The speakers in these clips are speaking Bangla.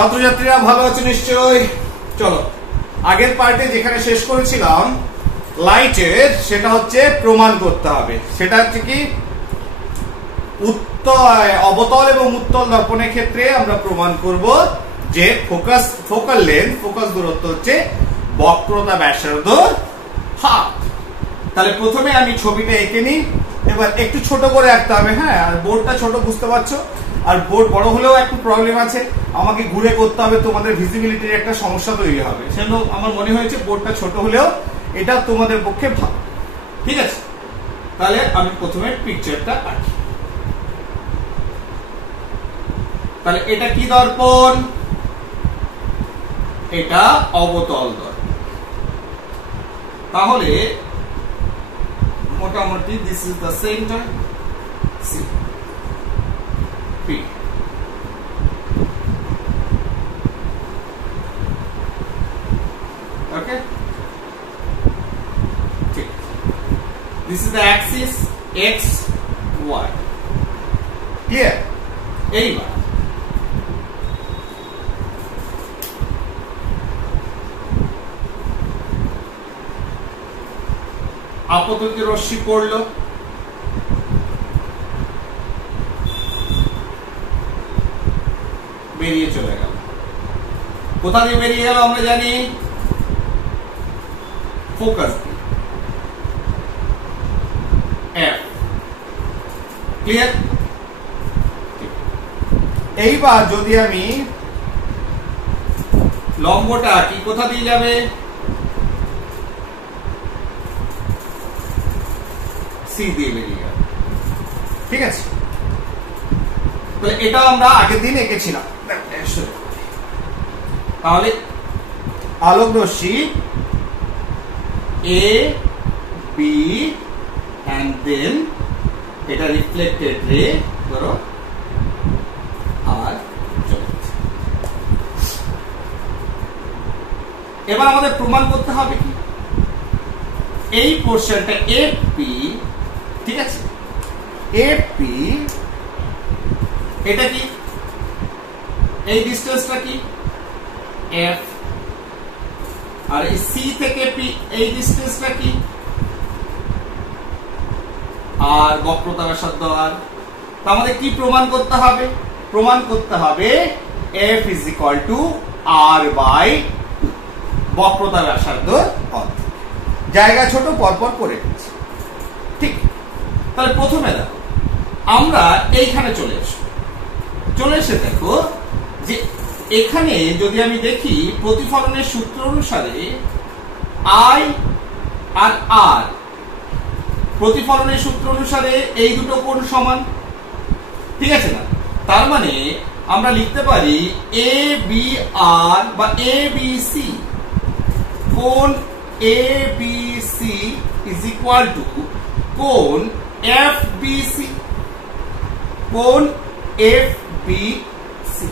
ছাত্রছাত্রীরা ভালো আছে নিশ্চয়ই। চলো আগের পার্টে যেখানে শেষ করেছিলাম লাইটের, সেটা হচ্ছে প্রমাণ করতে হবে। সেটা হচ্ছে কি, অবতল এবং উত্তল দর্পণের ক্ষেত্রে আমরা প্রমাণ করব যে ফোকাল লেন্থ, ফোকাস দূরত্ব হচ্ছে বক্রতা ব্যাসার্ধ হাফ। তাহলে প্রথমে আমি ছবিটা এঁকে নিই। এবার একটু ছোট করে আঁকতে হবে, হ্যাঁ, আর বোর্ডটা ছোট বুঝতে পারছো, আর বোর্ড বড় হলেও একটু প্রবলেম আছে, আমাকে ঘুরে করতে হবে, তোমাদের ভিজিবিলিটির একটা সমস্যা তৈরি হবে। সেজন্য আমার মনে হয়েছে বোর্ডটা ছোট হলেও এটা তোমাদের পক্ষে ভালো। ঠিক আছে, তাহলে আমি প্রথমে পিকচারটা আঁকি। তাহলে এটা কি দর্পণ? এটা অবতল দর্পণ। তাহলে মোটামুটি this is the centre C P. Okay, ঠিক। This is the axis X Y. Clear? এইবার আপতন রশ্মি পড়লো, বেরিয়ে চলে গেল। কোথা দিয়ে বেরিয়ে গেল আমরা জানি, ফোকাস দিয়ে। এফ। ক্লিয়ার? এইবার যদি আমি লম্বটা আঁকি, কোথা দিয়ে যাবে? সি দিয়ে বেরিয়ে গেল। ঠিক আছে, তাহলে এটা আমরা আগের দিন এঁকেছিলাম। তাহলে আলোক রশ্মি এ বি এন্ড দেন এটা রিফ্লেক্টেড রে ধরো আর চলছে। এবার আমাদের প্রমাণ করতে হবে কি, এই পোর্শনটা এফ পি, ঠিক আছে, এফ পি এটা কি, এই ডিসটেন্সটা কি এফ, আর এই সি থেকে পি এই ডিসটেন্সটা কি, আর বক্রতা ব্যাসার্ধ আর। তো আমাদের কি প্রমাণ করতে হবে? প্রমাণ করতে হবে F is equal to R by বক্রতা ব্যাসার্ধ অর্ধেক। জায়গা ছোট, পরপর করে দিচ্ছি। ঠিক, তাহলে প্রথমে দেখো আমরা এইখানে চলে আসবো। চলে এসে দেখো যে এখানে যদি আমি দেখি প্রতিফলনের সূত্র অনুসারে আই আর আর, প্রতিফলনের সূত্র অনুসারে এই দুটো কোণ সমান। ঠিক আছে না? তার মানে আমরা লিখতে পারি এ বি আর বা এ বি সি, কোণ A B C is equal to কোণ এফ বি সি, কোণ এফ বি সি।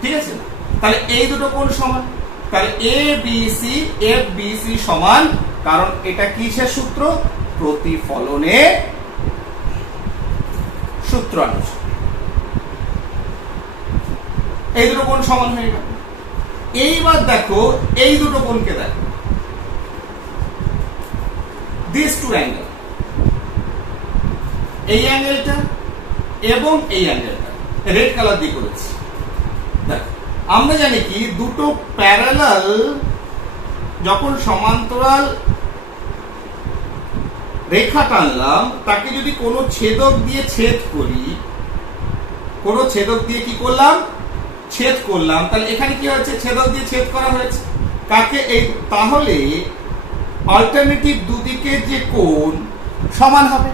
ঠিক আছে, তাহলে এই দুটো কোণ সমান। তাহলে A B C F B C সমান, কারণ এটা কিসের সূত্র? প্রতিফলনের সূত্র অনুসারে এই দুটো কোণ সমান হয়ে গেল। এইবার দেখো এই দুটো কোণকে দেখো, দিস টু অ্যাঙ্গেল, এই অ্যাঙ্গেলটা এবং এই অ্যাঙ্গেলটা রেড কালার দিয়ে করেছি। দেখো আমরা জানি কি, দুটো প্যারালাল যখন সমান্তরাল রেখা টানলাম, তাকে যদি কোনো ছেদক দিয়ে ছেদ করি, কোনো ছেদক দিয়ে কি করলাম? ছেদ করলাম। তাহলে এখানে কি হয়েছে? ছেদক দিয়ে ছেদ করা হয়েছে কাকে? এই। তাহলে অল্টারনেটিভ দুদিকে যে কোণ সমান হবে।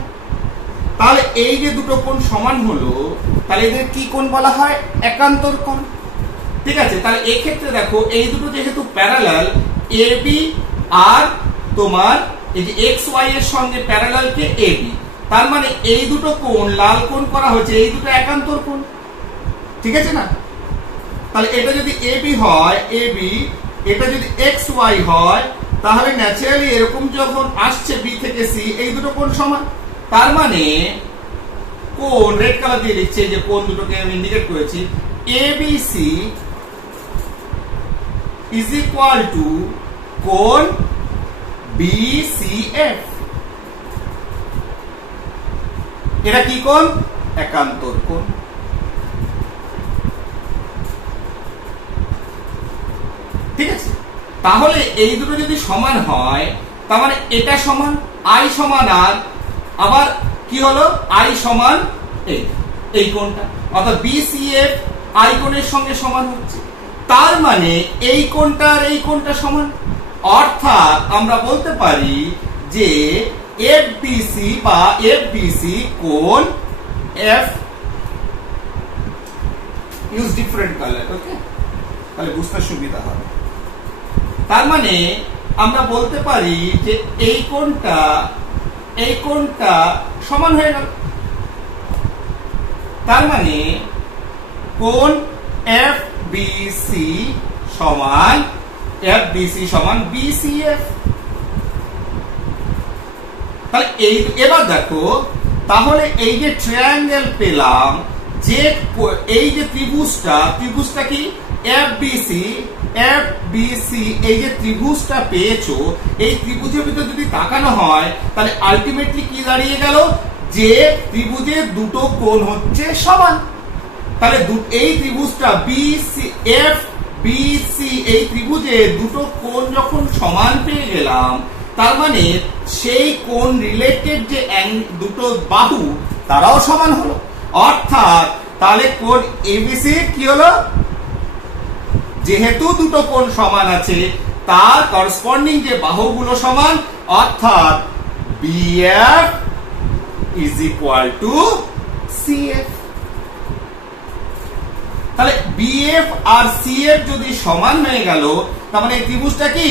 তাহলে এই যে দুটো কোণ সমান হলো, তাহলে এদের কি কোণ বলা হয়? একান্তর কোণ। ঠিক আছে, তাহলে এই ক্ষেত্রে দেখো এই দুটো যেহেতু প্যারালাল, এ বি আর তোমার এই যে এক্স ওয়াই এর সঙ্গে প্যারালাল কে এ বি, তার মানে এই দুটো কোণ লাল কোণ করা হয়েছে, এই দুটো একান্তর কোণ। ঠিক আছে না? তাহলে এটা যদি এ বি হয়, এ বি, এটা যদি এক্স ওয়াই হয়, তাহলে ন্যাচারালি এরকম যখন আসছে বি থেকে সি, এই দুটো কোণ সমান। তার মানে কোণ রেড কালার দিয়ে লিখছে, যে কোণ দুটোকে আমি ইন্ডিকেট করেছি, ABC is equal to কোণ BCF। এটা কি কোণ? একান্তর কোণ। ঠিক আছে, তাহলে এই দুটো যদি সমান হয় তার মানে এটা সমান I সমান আর আবার কি হলো I সমান এই কোণটা, অর্থাৎ BCF I কোণের সঙ্গে সমান হচ্ছে। তার মানে এই কোণটা আর এই কোণটা সমান, অর্থাৎ আমরা বলতে পারি যে FBC বা FBC কোণ F ইউজ ডিফারেন্ট কালার, ওকে, তাহলে বুঝতে সুবিধা হবে। তার মানে আমরা বলতে পারি যে এই কোণটা সমান হয়ে গেল। তার মানে কোণ FBC সমান BCF। তাহলে এবার দেখো, তাহলে এই যে ট্রায়াঙ্গেল পেলাম, যে এই যে ত্রিভুজটা কি FBC এই যে ত্রিভুজটা পেয়েছো, এই ত্রিভুজের ভিতর যদি তাকানো হয় তাহলে আলটিমেটলি কি দাঁড়িয়ে গেল যে ত্রিভুজের দুটো কোণ হচ্ছে সমান। তাহলে এই ত্রিভুজটা FBC এই ত্রিভুজের দুটো কোণ যখন সমান পেয়ে গেলাম, তার মানে সেই কোণ রিলেটেড যে দুটো বাহু তারাও সমান হলো, অর্থাৎ তাহলে কোণ ABC কি হলো, যেহেতু দুটো কোণ সমান আছে তার করসপন্ডিং যে বাহুগুলো সমান, অর্থাৎ BF is equal to CF। তাহলে BF আর CF যদি সমান হয়ে গেল, তার মানে এই ত্রিভুজটা কি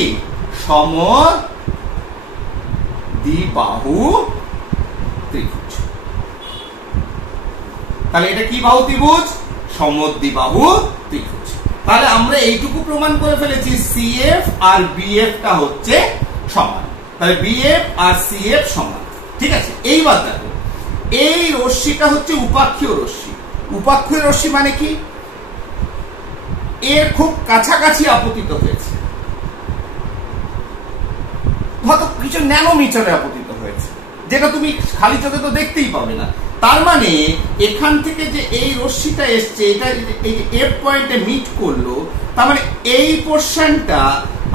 সমদ্বিবাহু ত্রিভুজ। তাহলে এটা কি বাহু ত্রিভুজ? সমদ্বিবাহু ত্রিভুজ। তাহলে আমরা এইটুকু প্রমাণ করে ফেলেছি CF আর BF টা হচ্ছে সমান, তাহলে BF আর CF সমান। ঠিক আছে, এইবার দেখো, এই রশ্মিটা হচ্ছে উপাক্ষীয় রশ্মি। উপাক্ষীয় রশ্মি মানে কি? এর খুব কাছাকাছি আপতিত হয়েছে, হয়তো কিছু ন্যানোমিটারে আপতিত হয়েছে, যেটা তুমি খালি চোখে তো দেখতেই পাবে না। তার মানে এখান থেকে যে এই রশ্মিটা এসছে, এটা এই F পয়েন্টে মিট করলো, তার মানে এই পোরশনটা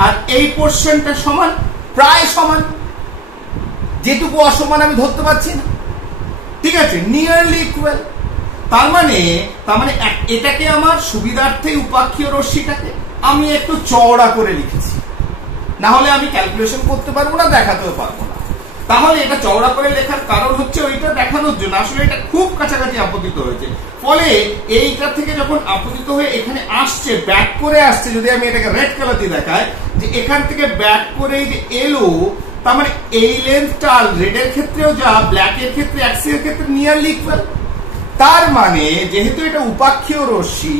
আর এই পোরশনটা সমান, প্রায় সমান, যেটুকু অসমান আমি ধরতে পারছি না। ঠিক আছে, নিয়ারলি ইকুয়াল। তার মানে এটাকে আমার সুবিধার্থে উপাক্ষীয় রশ্মিটাকে আমি একটু চওড়া করে লিখেছি, না হলে আমি ক্যালকুলেশন করতে পারবো না, দেখাতেও পারবো না। তাহলে এটা চওড়া করে লেখার কারণ হচ্ছে ওইটা দেখানোর জন্য, আসলে এটা খুব কাছাকাছি আপতিত হয়েছে, ফলে এইটা থেকে যখন আপতিত হয়ে এখানে আসছে, ব্যাক করে আসছে, যদি আমি এটাকে রেড কালার দিয়ে দেখাই, যে এখান থেকে ব্যাক করে যে এলো, তার মানে এই লেন্থটা রেড এর ক্ষেত্রেও যা ব্ল্যাক এর ক্ষেত্রে অ্যাক্সিস এর ক্ষেত্রে নিয়ারলি ইকুয়াল। তার মানে যেহেতু এটা উপাক্ষীয় রশ্মি,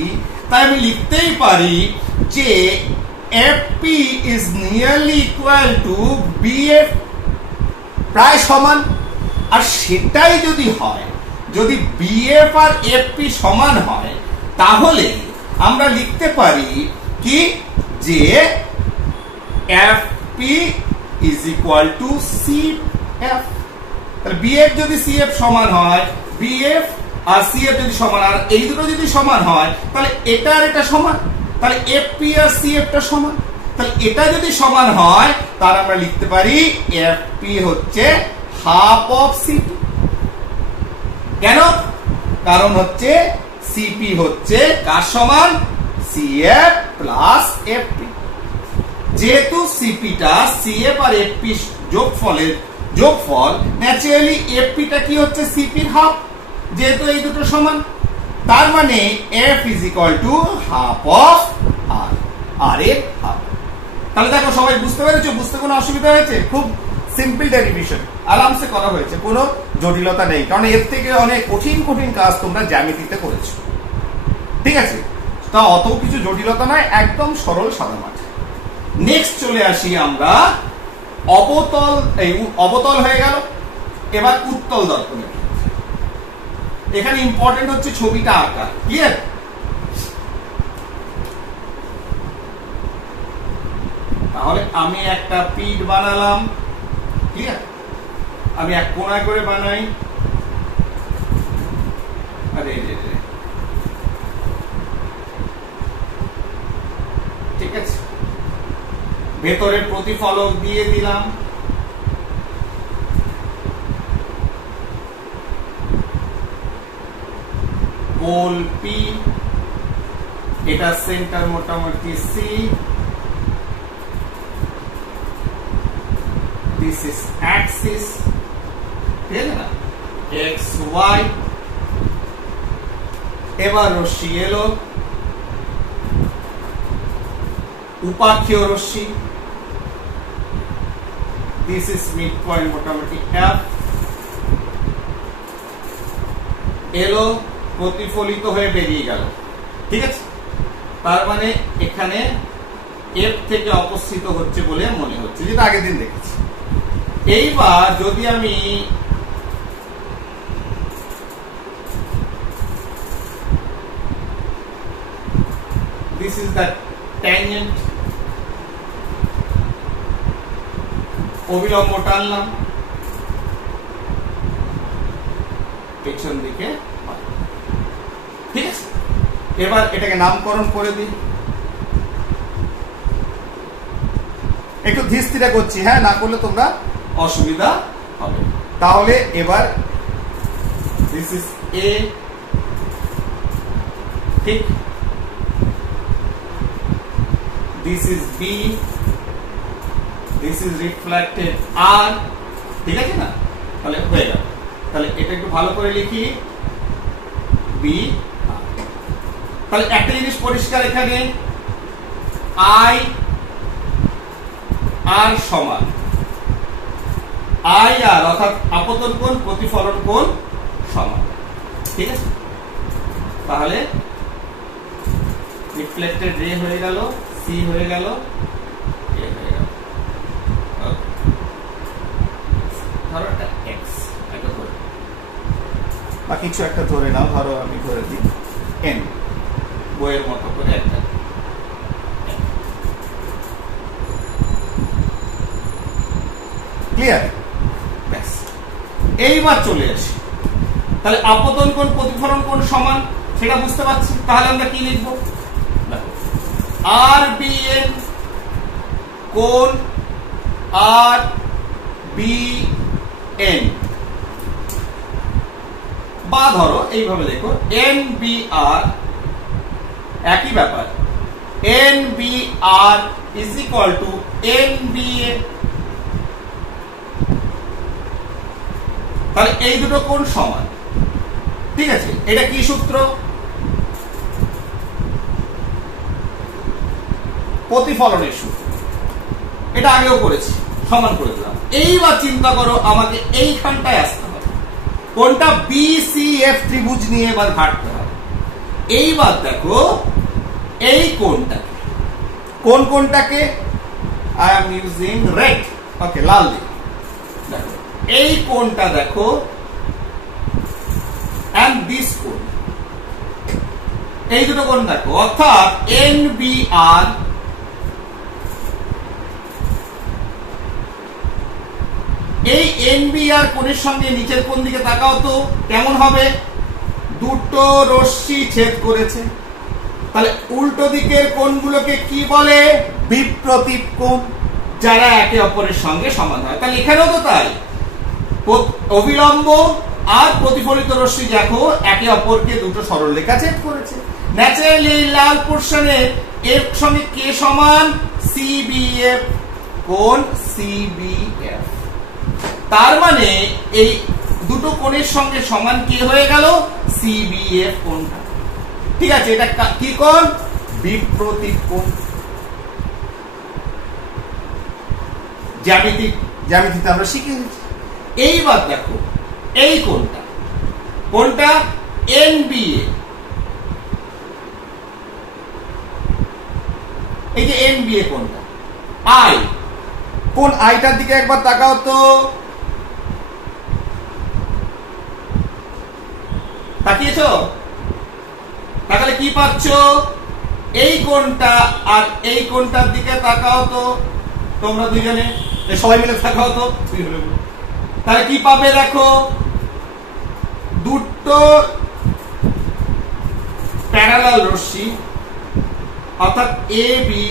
তাই আমি লিখতেই পারি যে FP is nearly equal to BF, প্রায় সমান। আর সেটাই যদি হয়, যদি BF আর FP সমান হয়, তাহলে আমরা লিখতে পারি কি যে FP is equal to CF। তাহলে BF যদি CF সমান হয়, BF আর CF যদি সমান, আর এই দুটো যদি সমান হয়, তাহলে এটা আর এটা সমান, তাহলে FP আর CF টা সমান। তাহলে এটা যদি সমান হয়, তার আমরা লিখতে পারি FP হচ্ছে হাফ অফ CP। কেন? কারণ হচ্ছে CP হচ্ছে কার সমান? CF plus FP। যেহেতু CP টা CF আর FP যোগফল, ন্যাচারালি FP টা কি হচ্ছে? CP এর হাফ, যেহেতু এই দুটো সমান। তার মানে F is equal to half of R, R এর হাফ। তাহলে দেখো সবাই বুঝতে পেরেছো? বুঝতে কোনো অসুবিধা হয়েছে? খুব সিম্পল ডেরিভেশন, আরামসে করা হয়েছে, কোনো জটিলতা নেই, কারণ এর থেকে অনেক কঠিন কঠিন কাজ তোমরা জ্যামিতিতে করেছো। ঠিক আছে, তা অত কিছু জটিলতা নয়, একদম সরল সাদা মাঠ। নেক্সট চলে আসি আমরা অবতল। এই অবতল হয়ে গেল, এবার উত্তল দর্পণের। এখানে ইম্পর্টেন্ট হচ্ছে ছবিটা আঁকা। ক্লিয়ার? তাহলে আমি একটা পিঠ বানালাম, ক্লিয়ার? আমি এক কোণায় করে বানাই, আরে ঠিক আছে, ভেতরে প্রতিফলক দিয়ে দিলাম, গোল পি, এটা সেন্টার মোটামুটি সি, দিস ইজ অ্যাক্সিস, ঠিক আছে না, এক্স ওয়াই। এবার রশ্মি এলো, উপাক্ষীয় রশ্মি, দিস ইজ মিড পয়েন্ট মোটামুটি এফ, এলো, প্রতিফলিত হয়ে বেরিয়ে গেল, ঠিক আছে? তার মানে এখানে এফ থেকে অপসৃত হচ্ছে বলে মনে হচ্ছে, যেটা আগের দিন দেখেছি। এইবার যদি আমি this is the tangent, অবিলম্ব টানলাম পেছন দিকে, ঠিক আছে? এবার এটাকে নামকরণ করে দিই, একটু ধীর স্থির করছি, হ্যাঁ, না করলে তোমরা অসুবিধা হবে। তাহলে এবার দিস ইজ এ, ঠিক, this is B, this is reflected R, ঠিক আছে না? তাহলে হয়ে গেল। তাহলে এটা একটু ভালো করে লিখি, B, তাহলে একটা জিনিস পরিষ্কার, এখানে I আর সমান, I আর অর্থাৎ আপতন কোণ প্রতিফলন কোণ সমান, ঠিক আছে? তাহলে রিফ্লেক্টেড রে হয়ে গেল, সি হয়ে গেল, এ হয়ে গেল। ধরো একটা এক্স, একটা ধরে বা কিছু একটা ধরে নাও, ধরো আমি ধরে দিই এন, বইয়ের মতো করে একটা, ক্লিয়ার? ব্যাস, এইবার চলে আসি, তাহলে আপতন কোণ প্রতিফলন কোণ সমান, সেটা বুঝতে পারছি। তাহলে আমরা কি লিখবো? আর বি এন কোণ আর বি এন, বা ধরো এইভাবে দেখো এন বি আর, একই ব্যাপার, N B R is equal to N B A. তাহলে এই দুটো কোণ সমান, ঠিক আছে? এটা কি সূত্র? প্রতিফলনের সূত্র, এটা আগেও করেছি, সমান করে দিলাম। এইবার চিন্তা করো, আমাকে এইখানটায় আসতে হবে, কোনটা BCF ত্রিভুজ নিয়ে এবার ঘাটতে হবে। এইবার দেখো এই কোণটাকে, কোন কোণটাকে, আই এম ইউজিং রেড, ওকে, লাল দিয়ে দেখো, এই কোণটা দেখো, এন্ড দিস কোণ, এই দুটো কোণ দেখো, অর্থাৎ NBR এই NBR কোণের সঙ্গে নিচের কোণ দিকে তাকাও তো কেমন হবে, দুটো রশ্মি ছেদ করেছে। তাহলে উল্টো দিকের কোণগুলোকে কি বলে? বিপ্রতীপ কোণ, যারা একে অপরের সঙ্গে সমান হয়। তাহলে এখানেও তো তাই, অবিলম্ব আর প্রতিফলিত রশ্মি দেখো একে অপরকে দুটো সরলরেখা ছেদ করেছে। ন্যাচারালি এই লাল পোরশনে এর সঙ্গে কে সমান? CBF, কোণ CBF। তার মানে এই দুটো কোণের সঙ্গে সমান কে হয়ে গেল? CBF কোণটা, ঠিক আছে? এটা কি কোণ? বিপ্রতীপ কোণ। জ্যামিতিতে আমরা শিখে গেছি। এইবার দেখো এই কোণটা, কোণটা NBA, এই যে NBA কোণটা, I, কোণ আইটার দিকে একবার তাকাও তো, তাকিয়েছো? তাকালে কি পাচ্ছ? এই কোণটা আর এই কোণটার দিকে তাকাও তো, তোমরা দুইজনে সবাই মিলে থাকা হতো। তাহলে কি পাবে দেখো, দুটো প্যারালাল রশ্মি অর্থাৎ A B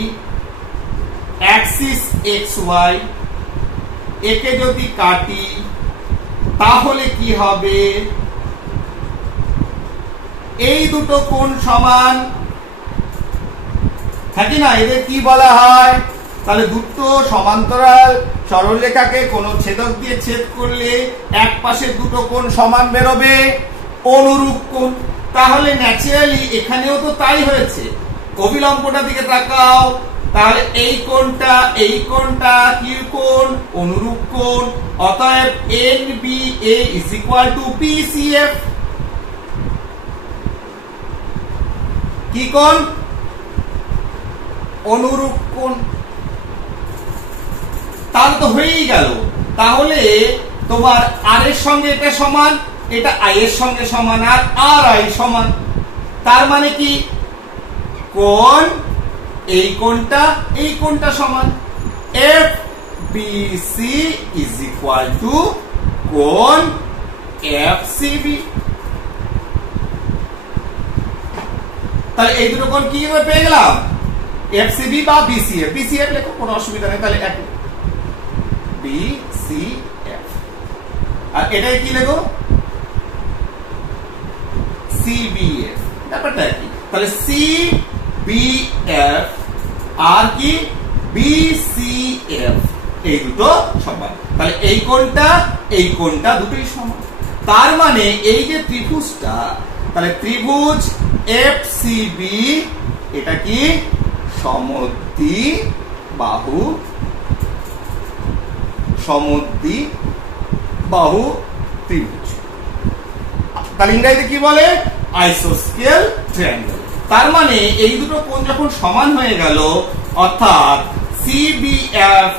Axis X Y, একে যদি কাটি তাহলে কি হবে, এই দুটো কোণ সমান থাকি না, এদের কি বলা হয়, তাহলে দুটো সমান্তরাল সরলরেখাকে কোন ছেদক দিয়ে ছেদ করলে এক পাশে দুটো কোণ সমান বেরোবে, অনুরূপ কোণ। তাহলে ন্যাচারালি এখানেও তো তাই হয়েছে। অভিলম্বটার দিকে তাকাও, তাহলে এই কোণটা কি কোণ, অনুরূপ কোণ। অতএব NBA is equal to BCF। কি কোণ, অনুরূপ কোণ। তাহলে তো হয়েই গেল। তাহলে তোমার আর এর সঙ্গে এটা সমান, এটা আই এর সঙ্গে সমান, আর আই সমান। তার মানে কি, কোণ এই কোণটা সমান। FBC is equal to কোণ FCB। তাহলে এই দুটো কোণ কি পেয়ে গেলাম, FCB বা BCF। BCF লেখো, কোনো অসুবিধা নেই। তাহলে BCF, আর এটাই কি লেখো, CBF। ব্যাপারটা কি, তাহলে CBF আর কি BCF, এই দুটো সমান। তাহলে এই কোণটা দুটোই সমান। তার মানে এই যে ত্রিভুজটা, তাহলে ত্রিভুজ FCB এটা কি সমদ্বিবাহু ত্রিভুজ। তাহলে ইংরেজিতে কি বলে, আইসোস্কেল ট্রায়াঙ্গেল। তার মানে এই দুটো কোণ যখন সমান হয়ে গেল, অর্থাৎ CBF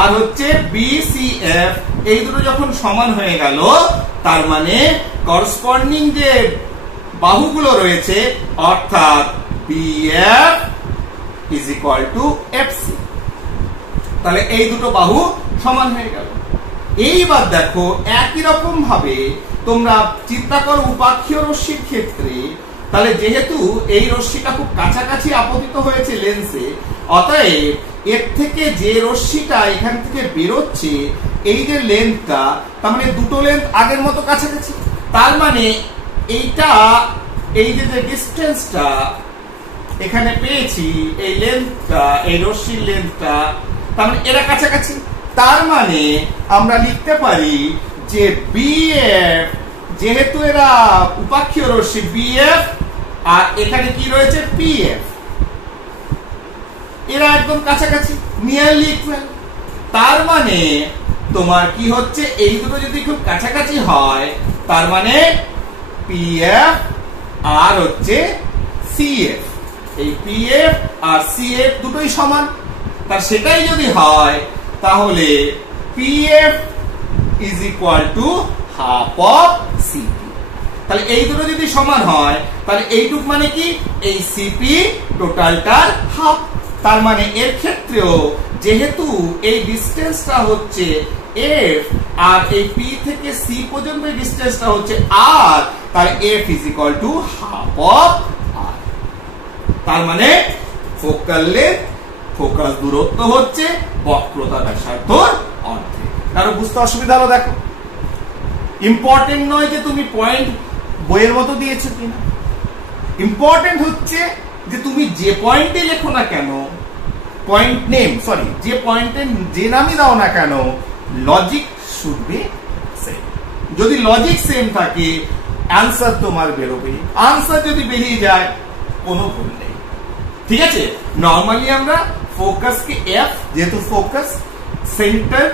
আর হচ্ছে BCF, এই দুটো যখন সমান হয়ে গেল, তার মানে করসপন্ডিং যে বাহুগুলো রয়েছে, অর্থাৎ BF is equal to FC। তাহলে এই দুটো বাহু সমান হয়ে গেল। এইবার দেখো একই রকম ভাবে তোমরা চিন্তা করো উপাক্ষীয় রশ্মির ক্ষেত্রে। তাহলে যেহেতু এই রশ্মিটা খুব কাছাকাছি আপতিত হয়েছে লেন্সে, অতএব এর থেকে যে রশ্মিটা এখান থেকে বেরোচ্ছে, এই যে লেন্থটা, তার মানে দুটো লেন্থ আগের মতো কাছাকাছি। তার মানে এইটা, এই যে ডিসটেন্সটা এখানে পেয়েছি, এই লেন্থটা, এই রশ্মির লেন্থটা, তার মানে এরা কাছাকাছি। তার মানে আমরা লিখতে পারি যে BF, যেহেতু এরা উপাক্ষীয় রশ্মি, BF আর এখানে কি রয়েছে PF, এরা একদম কাছাকাছি, নিয়ারলি ইকুয়াল। তার মানে তোমার কি হচ্ছে, এই দুটো যদি খুব কাছাকাছি হয়, তার মানে PF আর হচ্ছে CF, এই PF আর CF দুটোই সমান। তার সেটাই যদি হয়, তাহলে PF is equal to half of CP। তাহলে এই দুটো যদি সমান হয়, তাহলে এইটুক মানে কি, এই CP টোটালটার হাফ। তার মানে এর ক্ষেত্রেও যেহেতু এই ডিসটেন্সটা হচ্ছে F, আর এই P থেকে C পর্যন্ত এই ডিসটেন্সটা হচ্ছে R, তাহলে F is equal to half of R। তার মানে ফোকাল লেন্থ, ফোকাস দূরত্ব হচ্ছে বক্রতা ব্যাসার্ধর অর্ধেক। কারো বুঝতে অসুবিধা হলো? দেখো, ইম্পর্টেন্ট নয় যে তুমি পয়েন্ট বইয়ের মতো দিয়েছো কিনা, ইম্পর্টেন্ট হচ্ছে যে তুমি যে পয়েন্টে লেখো না কেন, পয়েন্ট নেম, সরি, যে পয়েন্টে যে নামই দাও না কেন, লজিক শুড বি সেম। যদি লজিক সেম থাকে, আনসার তোমার বেরোবে। আনসার যদি বেরিয়ে যায়, কোনো ভুল নেই। ঠিক আছে, নরমালি আমরা ফোকাসকে F, যেহেতু ফোকাস, সেন্টার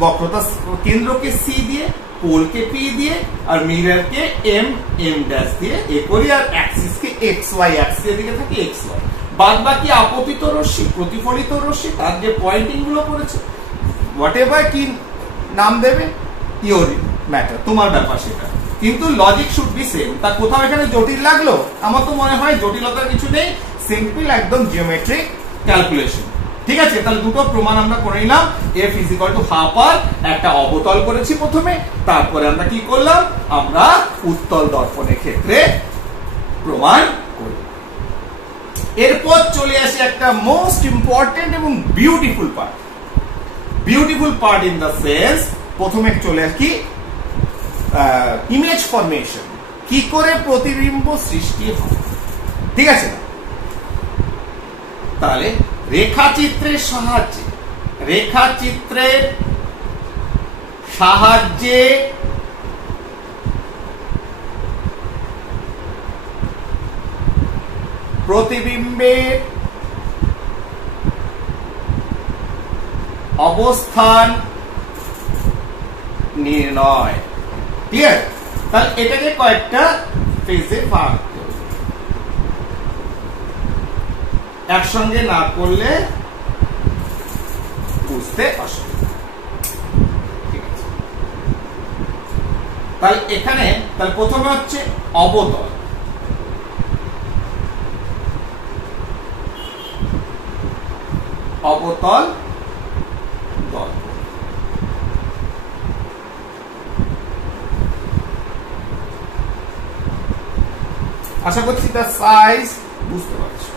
বক্রতা কেন্দ্রকে C দিয়ে, পোলকে P দিয়ে, আর মিররকে M ড্যাশ দিয়ে এ করি, আর অ্যাক্সিসকে XY, অ্যাক্সিস এর দিকে থাকে XY। বাদ বাকি আপতিত রশ্মি, প্রতিফলিত রশ্মি, তার যে পয়েন্টিং গুলো করেছে, হোয়াটএভার কি নাম দেবে, ইওর ম্যাটার, তোমার ব্যাপার সেটা, কিন্তু লজিক শুড বি সেম। তা কোথাও এখানে জটিল লাগলো? আমার তো মনে হয় জটিলতার কিছু নেই, সিম্পল একদম জিওমেট্রিক ক্যালকুলেশন। ঠিক আছে, তাহলে দুটো প্রমাণ আমরা করে নিলাম। f is equal to half R, একটা অবতল করেছি প্রথমে, তারপরে আমরা কি করলাম, আমরা উত্তল দর্পণের ক্ষেত্রে প্রমাণ করি। এরপর চলে আসে একটা মোস্ট ইম্পর্টেন্ট এবং beautiful part. Beautiful part in the sense, প্রথমে চলে আসি ইমেজ ফরমেশন, কি করে প্রতিবিম্ব সৃষ্টি হয়। ঠিক আছে, তাহলে রেখাচিত্রের সাহায্যে প্রতিবিম্বের অবস্থান নির্ণয়। ক্লিয়ার? তাহলে এটাকে কয়েকটা ফেজে ভাগ করব, একসঙ্গে না করলে বুঝতে অসুবিধা। ঠিক আছে, তাহলে এখানে তাহলে প্রথমে হচ্ছে অবতল। অবতল দর্পণ, আশা করছি তার সাইজ বুঝতে পারছো।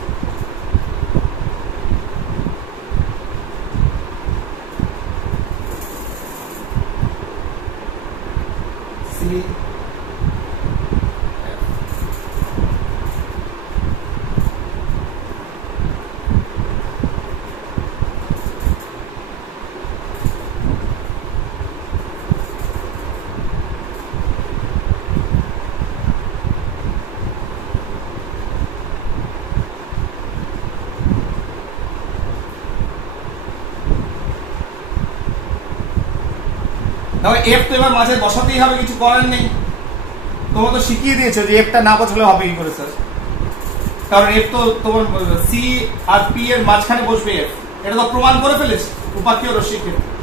এফ তো এবার মাঝে বসাতেই হবে, কিছু করার নেই। তোমরা তো শিখিয়ে দিয়েছো যে এফটা না বসালে হবে কি করে স্যার, কারণ এফ তো তোমার সি আর পি এর মাঝখানে বসবে এফ, এটা তো প্রমাণ করে ফেলেছি উপাত্তীয় রশ্মির ক্ষেত্রে।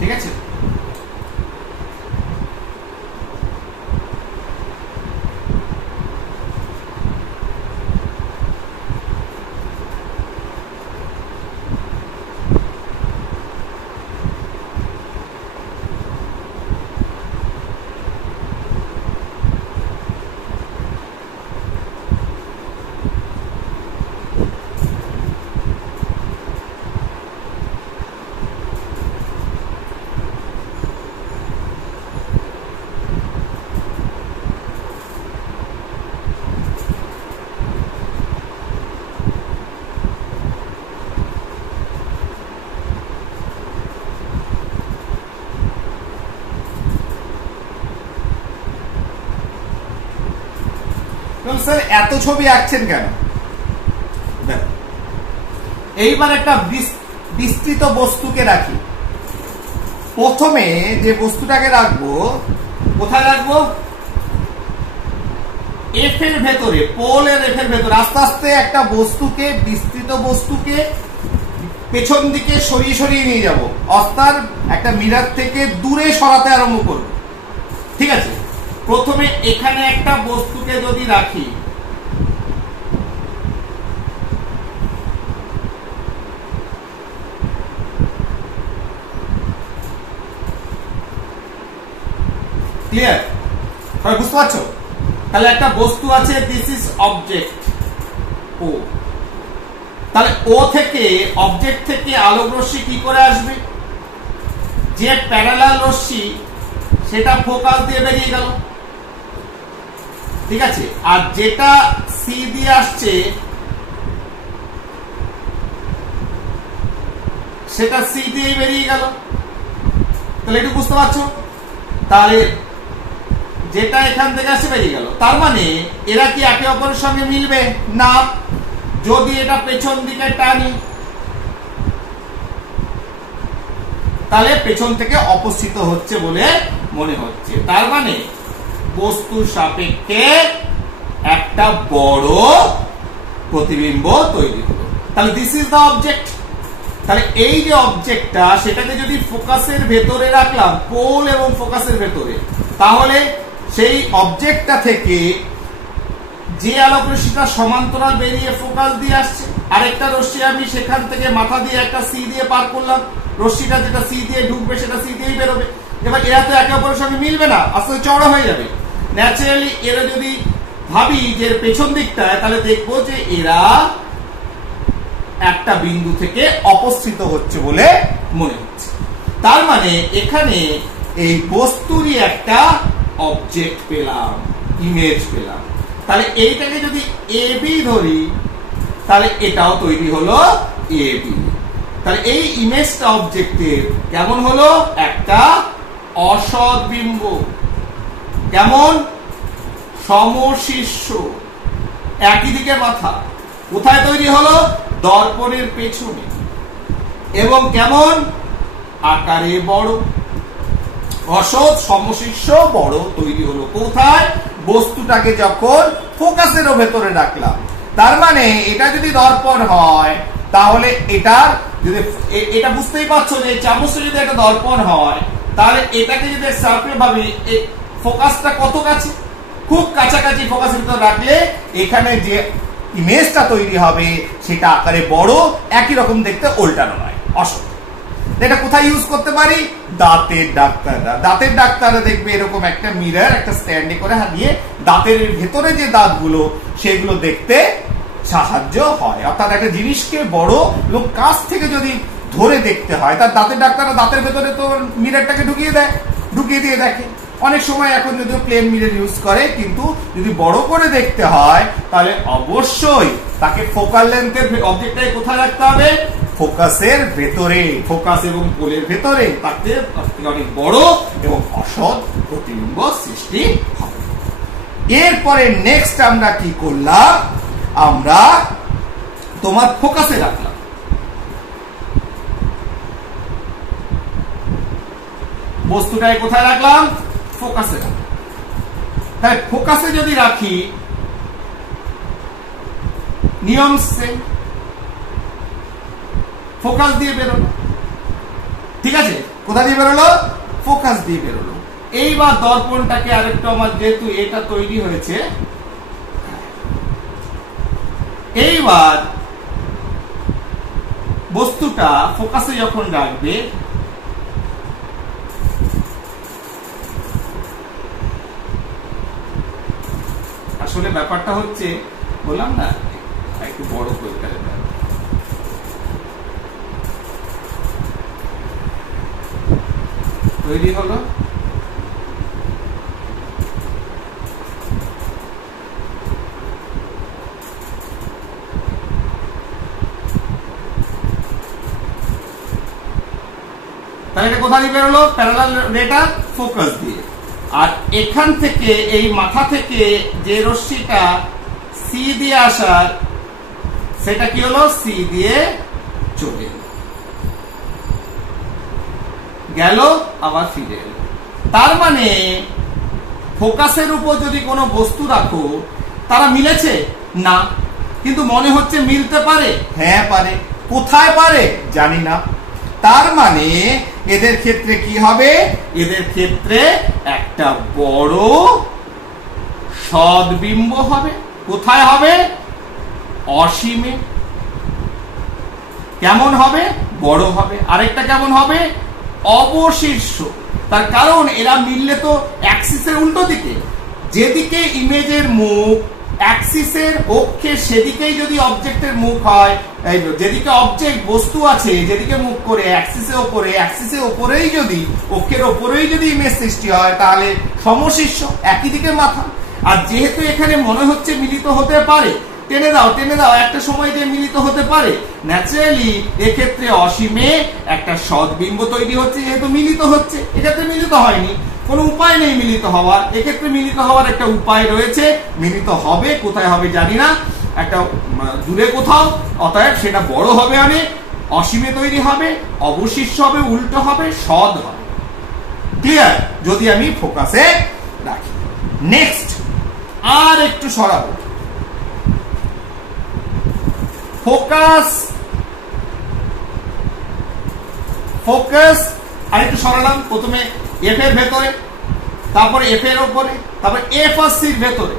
ঠিক আছে, স্যার এত ছবি আঁকছেন কেন? এইবার একটা বিস্তৃত বস্তুকে রাখি। প্রথমে যে বস্তুটাকে রাখবো, কোথায় রাখবো? এফ এর ভেতরে, পোলের এফ এর ভেতরে। আস্তে আস্তে একটা বস্তুকে, বিস্তৃত বস্তুকে পেছন দিকে সরিয়ে সরিয়ে নিয়ে যাব, অর্থাৎ একটা মিরর থেকে দূরে সরাতে আরম্ভ করব। ঠিক আছে, প্রথমে এখানে একটা বস্তুকে যদি রাখি, ক্লিয়ার? বুঝতে পারছো? তাহলে একটা বস্তু আছে, দিস ইজ অবজেক্ট ও। তাহলে ও থেকে, অবজেক্ট থেকে আলোক রশ্মি কি করে আসবে? যে প্যারালাল রশ্মি সেটা ফোকাস দিয়ে বেরিয়ে গেল। ঠিক আছে, আর যেটা সি দিয়ে আসছে সেটা সি দিয়ে বেরিয়ে গেল। তাহলে একটু বুঝতে পারছো? তাহলে যেটা এখান থেকে আসে বেরিয়ে গেল। তার মানে এরা কি একে অপরের সঙ্গে মিলবে না। যদি এটা পেছন দিকে টানি তাহলে পেছন থেকে অপসৃত হচ্ছে বলে মনে হচ্ছে। তার মানে বস্তুর সাপেক্ষে একটা বড় প্রতিবিম্ব তৈরি হলো। তাহলে দিস ইজ দ্য অবজেক্ট। তাহলে এই যে অবজেক্টটা সেটাকে যদি ফোকাসের ভেতরে রাখলাম, পোল এবং ফোকাসের ভেতরে, তাহলে সেই অবজেক্টটা থেকে যে আলোক রশ্মিটা সমান্তরাল বেরিয়ে ফোকাস দিয়ে আসছে, আরেকটা রশ্মি আমি সেখান থেকে মাথা দিয়ে একটা সি দিয়ে পার করলাম, রশ্মিটা যেটা সি দিয়ে ঢুকবে সেটা সি দিয়েই বেরোবে। এবার এরা তো একে অপরের সঙ্গে মিলবে না, আস্তে আস্তে চওড়া হয়ে যাবে। ন্যাচারালি এরা যদি ভাবি যে পেছন দিকটায়, তাহলে দেখবো যে এরা একটা বিন্দু থেকে অপসৃত হচ্ছে বলে মনে হচ্ছে। তার মানে এখানে এই বস্তুরই একটা অবজেক্ট পেলাম, ইমেজ পেলাম। তাহলে এইটাকে যদি এ বি ধরি তাহলে এটাও তৈরি হলো এ বি। তাহলে এই ইমেজটা অবজেক্টের কেমন হলো? একটা অসৎ বিম্ব। কেমন? সমশীর্ষ, একই দিকে মাথা। কোথায় তৈরি হলো? দর্পণের পেছনে। এবং কেমন? আকারে বড়। অসৎ, সমশীর্ষ, বড় তৈরি হলো কোথায়? বস্তুটাকে যখন ফোকাসেরও ভেতরে রাখলাম। তার মানে এটা যদি দর্পণ হয় তাহলে এটার যদি এটা বুঝতেই পারছো যে চামচটা যদি একটা দর্পণ হয় তাহলে এটাকে যদি সার্কেল ভাবি, ফোকাসটা কত কাছে? খুব কাছাকাছি ফোকাসের ভিতর রাখলে এখানে যে ইমেজটা তৈরি হবে সেটা আকারে বড়, একই রকম দেখতে, উল্টানো নয়, অসৎ। এটা কোথায় ইউজ করতে পারি? দাঁতের ডাক্তাররা। দাঁতের ডাক্তাররা দেখবে এরকম একটা মিরর একটা স্ট্যান্ডে করে দিয়ে দাঁতের ভেতরে যে দাঁতগুলো সেগুলো দেখতে সাহায্য হয়। অর্থাৎ একটা জিনিসকে বড় এবং কাছ থেকে যদি ধরে দেখতে হয়, তার দাঁতের ডাক্তাররা দাঁতের ভেতরে তো মিররটাকে ঢুকিয়ে দিয়ে দেখে। অনেক সময় এখন যদিও প্লেন মিরর ইউজ করে, কিন্তু যদি বড় করে দেখতে হয় তাহলে অবশ্যই তাকে ফোকাল লেন্থের অবজেক্টটাকে কোথায় রাখতে হবে? ফোকাসের ভেতরে। ফোকাস এবং পোলের ভেতরে তাকে অনেক বড় এবং অসৎ প্রতিবিম্ব সৃষ্টি হবে। এরপরে নেক্সট আমরা কি করলাম? আমরা তোমার ফোকাসে রাখলাম। বস্তুটাকে কোথায় রাখলাম? ফোকাসে রাখলাম। তাই ফোকাসে যদি রাখি নিয়ম সেম, ফোকাস দিয়ে বেরোলো। ঠিক আছে, কোথা দিয়ে বেরোলো? ফোকাস দিয়ে বেরোলো। এইবার দর্পণটাকে আরেকটু, আমার যেহেতু এটা তৈরি হয়েছে, এইবার বস্তুটা ফোকাসে যখন রাখবে আসলে ব্যাপারটা হচ্ছে, বললাম না একটু বড় করে তৈরি হলো। তাহলে এটা কোথা দিয়ে বেরোলো? প্যারালাল রেটা ফোকাস দিয়ে। আর এখান থেকে এই মাথা থেকে যে রশ্মিটা সি দিয়ে আসার, সেটা কি হলো? সি দিয়ে চলে গেল, আবার ফিরে এলো। তার মানে ফোকাসের উপর যদি কোনো বস্তু রাখো, তারা মিলেছে না, কিন্তু মনে হচ্ছে মিলতে পারে। হ্যাঁ পারে। কোথায় পারে জানি না। তার মানে এদের ক্ষেত্রে কি হবে? এদের ক্ষেত্রে একটা বড় সদ্বিম্ব হবে। কোথায় হবে? অসীমে। কেমন হবে? বড় হবে। আরেকটা কেমন হবে? অবশীর্ষ। তার কারণ এরা মিললে তো অ্যাক্সিসের উল্টো দিকে, যেদিকে ইমেজের মুখ অ্যাক্সিসের অক্ষে সেদিকেই যদি অবজেক্টের মুখ হয়, যেদিকে অবজেক্ট বস্তু আছে যেদিকে মুখ করে অ্যাক্সিসের উপরেই যদি, অক্ষের উপরেই যদি ইমেজ সৃষ্টি হয় তাহলে সমশীর্ষ, একই দিকে মাথা। আর যেহেতু এখানে মনে হচ্ছে মিলিত হতে পারে, টেনে দাও, একটা সময় যে মিলিত হতে পারে, ন্যাচারালি এক্ষেত্রে অসীমে একটা সদ্বিম্ব তৈরি হচ্ছে। যেহেতু মিলিত হচ্ছে, এক্ষেত্রে মিলিত হয়নি, কোনো উপায় নেই মিলিত হওয়ার। এক্ষেত্রে মিলিত হওয়ার একটা উপায় রয়েছে, মিলিত হবে, কোথায় হবে জানি না, একটা দূরে কোথাও, অতএব সেটা বড় হবে অনেক, অসীমে তৈরি হবে, অবশিষ্ট হবে, উল্টো হবে, সদ হবে। ক্লিয়ার? যদি আমি ফোকাসে রাখি। নেক্সট আর একটু সরাবো, ফোকাস ফোকাস আর একটু সরালাম, প্রথমে এফ এর ভেতরে, তারপরে এফ এর উপরে, তারপরে এফ আর সির ভেতরে।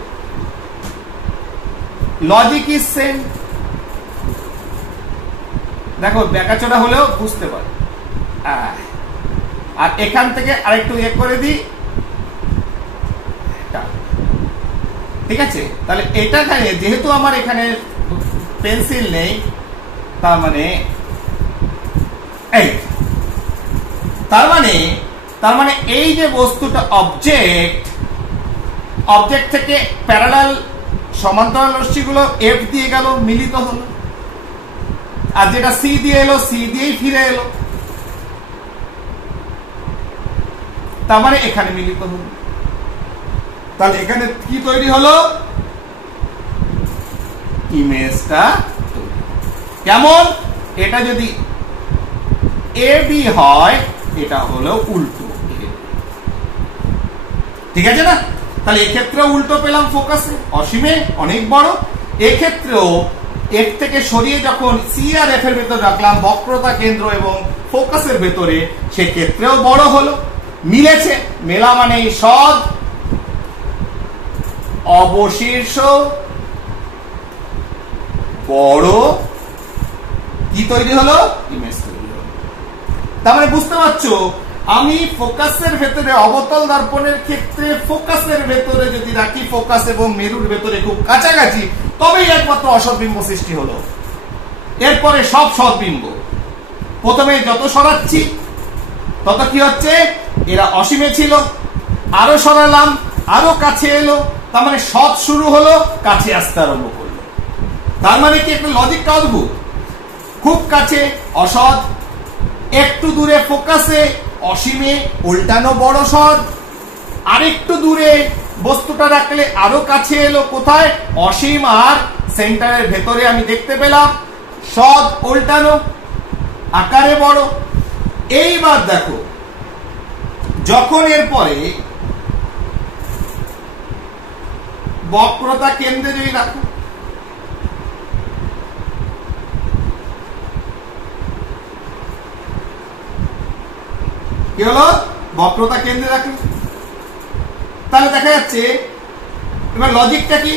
Logic is same. দেখো ব্যাকাচোরা হলেও বুঝতে পারে। আর এখান থেকে আরেকটু ইয়ে করে দিই, ঠিক আছে? তাহলে এটা যেহেতু আমার এখানে পেন্সিল নেই, তার মানে এই, তার মানে এই যে বস্তুটা অবজেক্ট থেকে প্যারালাল সমান্তরাল রশ্মিগুলো এফ দিয়ে গেল, মিলিত হলো, আর যেটা সি দিয়ে এলো সি দিয়েই ফিরে এলো, তার মানে এখানে মিলিত হলো। তাহলে এখানে কি তৈরি হলো? ইমেজটা কেমন? এটা যদি এ বি হয়, এটা হলো উল্টো, ঠিক আছে না? তাহলে এক্ষেত্রে উল্টো পেলাম ফোকাসে, অসীমে অনেক বড়। এক্ষেত্রেও এফ থেকে সরিয়ে যখন সি আর এফ এর ভেতর রাখলাম বক্রতা কেন্দ্র এবং ফোকাসের ভেতরে, সেক্ষেত্রেও বড় হলো, মিলেছে। মেলা মানে সদ, অবশীর্ষ, বড়, কি তৈরি হলো? ইমেজ তৈরি হলো। তার মানে বুঝতে পারছো, আমি ফোকাসের ভেতরে, অবতল দর্পণের ক্ষেত্রে ফোকাসের ভেতরে যদি রাখি, ফোকাস এবং মেরুর ভেতরে খুব কাছাকাছি, তবেই একমাত্র অসৎবিম্ব সৃষ্টি হলো। এরপরে সব সৎবিম্ব। প্রথমে যত সরাচ্ছি তত কি হচ্ছে? এরা অসীমে ছিল, আরো সরালাম, আরো কাছে এলো, তার মানে সৎ শুরু হলো, কাছে আসতে আরম্ভ করলো। তার মানে কি একটা লজিকটা অদ্ভুত। খুব কাছে অসৎ, একটু দূরে ফোকাসে অসীমে উল্টানো বড় সৎ, আরেকটু দূরে বস্তুটা রাখলে আরো কাছে এলো, কোথায়? অসীম আর সেন্টারের ভেতরে আমি দেখতে পেলাম সৎ উল্টানো, আকারে বড়। এইবার দেখো, যখন এরপরে বক্রতা কেন্দ্রে যদি রাখো, কি হলো? বক্রতা কেন্দ্রে রাখি, তাহলে দেখা যাচ্ছে এবার লজিকটা কি?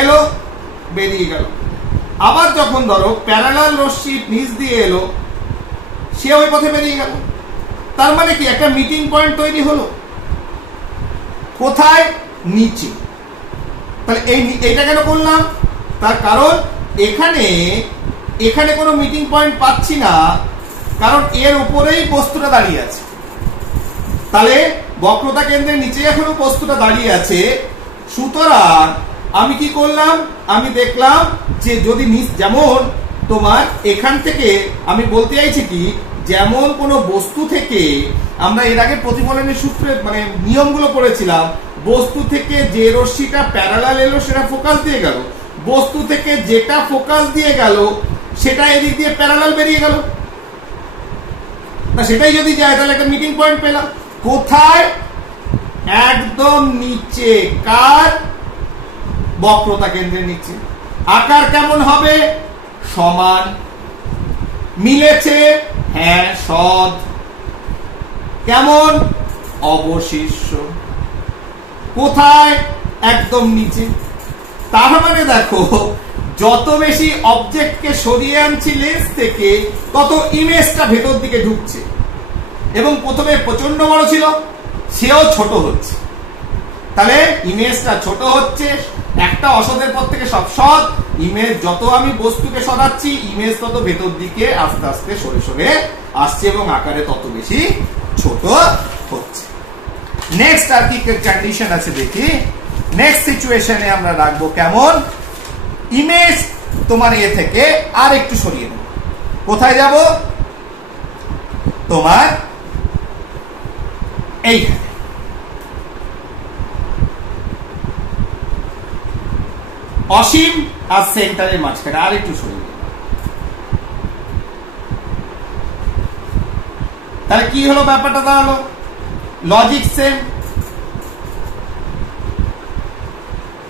এলো, বেরিয়ে গেল। আবার যখন ধরো প্যারালাল রশ্মি নিচ দিয়ে এলো, সে ওই পথে বেরিয়ে গেল। তার মানে কি একটা মিটিং পয়েন্ট তৈরি হলো, কোথায়? নিচে। তাহলে এইটা কেন করলাম? তার কারণ এখানে কোনো মিটিং পয়েন্ট পাচ্ছি না, কারণ এর উপরেই বস্তুটা দাঁড়িয়ে আছে। তাহলে বক্রতা কেন্দ্রের নিচে এখনো বস্তুটা দাঁড়িয়ে আছে, সুতরাং আমি কি করলাম? আমি দেখলাম যে যদি যেমন তোমার এখান থেকে, আমি বলতে চাইছি কি, যেমন কোন বস্তু থেকে আমরা এর আগে প্রতিফলনের সূত্রে মানে নিয়মগুলো পড়েছিলাম, বস্তু থেকে যে রশ্মিটা প্যারালাল এলো সেটা ফোকাস দিয়ে গেল, বস্তু থেকে যেটা ফোকাস দিয়ে গেল সেটা এদিক দিয়ে প্যারালাল বেরিয়ে গেল। না সেটাই যদি যায় তাহলে একটা মিটিং পয়েন্ট পেলাম। কোথায়? একদম নিচে। কার? বক্রতা কেন্দ্রের নিচে। আকার কেমন হবে? সমান। মিলেছে? হ্যাঁ, সদ। কেমন? অবশিষ্ট। কোথায়? একদম নিচে। তার মানে দেখো, যত বেশি অবজেক্টকে সরিয়ে আনছি লেন্স থেকে, তত ইমেজটা ভেতর দিকে ঢুকছে, এবং প্রথমে প্রচন্ড বড় ছিল, সেও ছোট হচ্ছে। তাহলে ইমেজটা ছোট হচ্ছে, একটা অসদের পর থেকে সব সৎ। ইমেজ যত আমি বস্তুকে সরাচ্ছি, ইমেজ তত ভেতর দিকে আস্তে আস্তে সরে সরে আসছে এবং আকারে তত বেশি ছোট হচ্ছে। নেক্সট আর কি কন্ডিশন আছে দেখি। নেক্সট সিচুয়েশনে আমরা রাখবো কেমন? ইমেজ তোমার এ থেকে আর একটু সরিয়ে নেব। কোথায় যাব? তোমার এইখানে অসীম আর সেন্টারের মাঝখানে আর একটু সরে গেল। তাহলে কি হলো ব্যাপারটা? দাঁড়ালো লজিক সেম,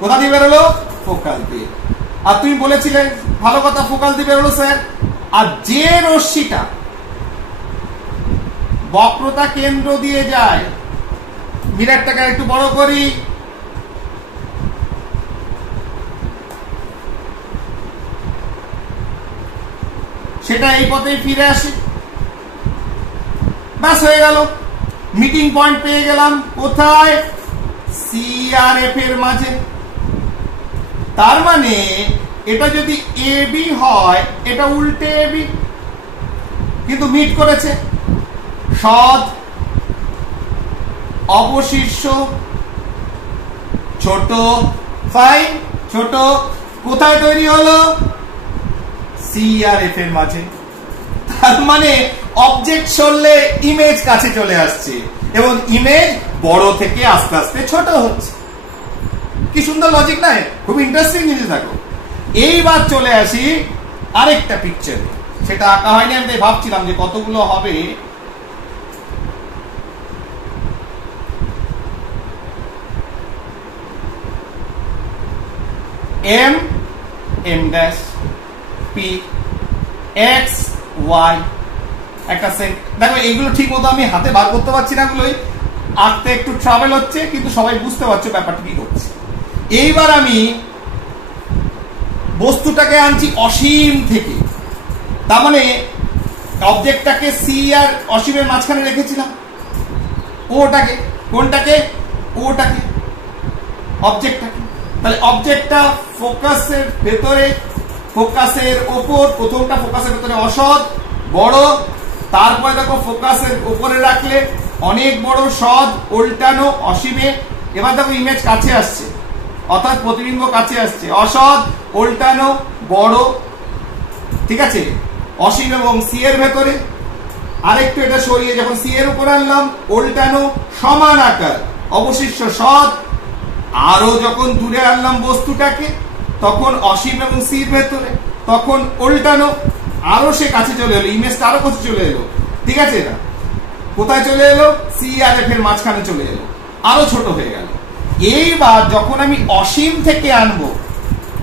কোথা দিয়ে বেরোলো? ফোকাস দিয়ে। আর তুমি বলেছিলে ভালো কথা, ফোকাস দিয়ে বেরোলো স্যার। আর যে রশ্মিটা বক্রতা কেন্দ্র দিয়ে যায়, মিরারটাকে একটু বড় করি, সেটা এই পথেই ফিরে আসে, ব্যাস হয়ে গেল। মিটিং পয়েন্ট পেয়ে গেলাম কোথায়? সি আর এফ এর মাঝে। তার মানে এটা যদি এ বি হয়, এটা উল্টে এ বি, কিন্তু মিট করেছে। সদ অবশিষ্ট ছোট, ফাইন, ছোট কোথায় তৈরি হলো? সি আর এফ এর মাঝে। তার মানে অবজেক্ট সরলে ইমেজ কাছে চলে আসছে এবং ইমেজ বড় থেকে আস্তে আস্তে ছোট হচ্ছে। কি সুন্দর লজিক নয়? খুব ইন্টারেস্টিং জিনিস। দেখো এইবার চলে আসি আরেকটা পিকচার, সেটা আঁকা হয়নি, আমি ভাবছিলাম যে কতগুলো হবে। M M dash P X Y একটা সেট। দেখো এইগুলো ঠিক মতো আমি হাতে বার করতে পারছি না, এগুলোই আঁকতে একটু ট্রাভেল হচ্ছে, কিন্তু সবাই বুঝতে পারছো ব্যাপারটা কি হচ্ছে। এইবার আমি বস্তুটাকে আনছি অসীম থেকে, তার মানে অবজেক্টটাকে সি আর অসীমের মাঝখানে রেখেছিলাম। ওটাকে, কোনটাকে? ওটাকে, অবজেক্টটাকে। তাহলে অবজেক্টটা ফোকাসের ভেতরে, ফোকাসের ওপর, প্রথমটা ফোকাসের ভেতরে অসৎ বড়, তারপরে দেখো ফোকাসের উপরে রাখলে অনেক বড় সদ উল্টানো অসীমে। এবার দেখো ইমেজ কাছে আসছে, অর্থাৎ প্রতিবিম্ব কাছে আসছে, অসৎ উল্টানো বড়, ঠিক আছে, অসীম এবং সি এর ভেতরে। আরেকটু এটা সরিয়ে যখন সি এর উপর আনলাম, উল্টানো সমান আকার, অবশিষ্ট সদ। আরো যখন দূরে আনলাম বস্তুটাকে, তখন অসীম এবং সি এর ভেতরে, তখন উল্টানো, আরো সে কাছে চলে এলো, ইমেজটা আরো কাছে চলে এলো, ঠিক আছে। না কোথায় চলে এলো? সি আর এফ এর মাঝখানে চলে এলো, আরো ছোট হয়ে গেল। এইবার যখন আমি অসীম থেকে আনবো,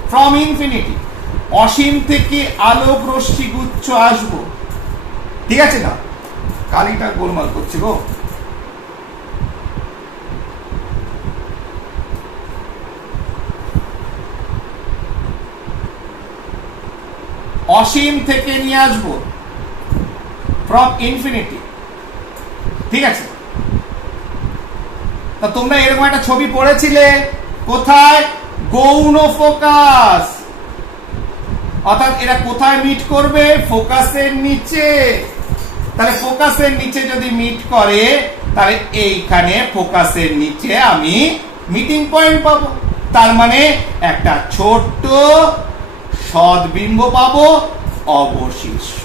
ফ্রম ইনফিনিটি, অসীম থেকে আলোক রশ্মি গুচ্ছ আসবো, ঠিক আছে। না কালিটা গোলমাল করছে গো। অসীম থেকে নিয়ে আসবো, ফ্রম ইনফিনিটি, ঠিক আছে। তা তোমরা এরকম একটা ছবি পড়েছিলে কোথায়? গৌণ ফোকাস, অর্থাৎ এরা কোথায় মিট করবে? ফোকাসের নিচে। তাহলে ফোকাসের নিচে যদি মিট করে, তাহলে এইখানে ফোকাসের নিচে আমি মিটিং পয়েন্ট পাবো। তার মানে একটা ছোট্ট সদবিম্ব পাবো অবশিষ্ট।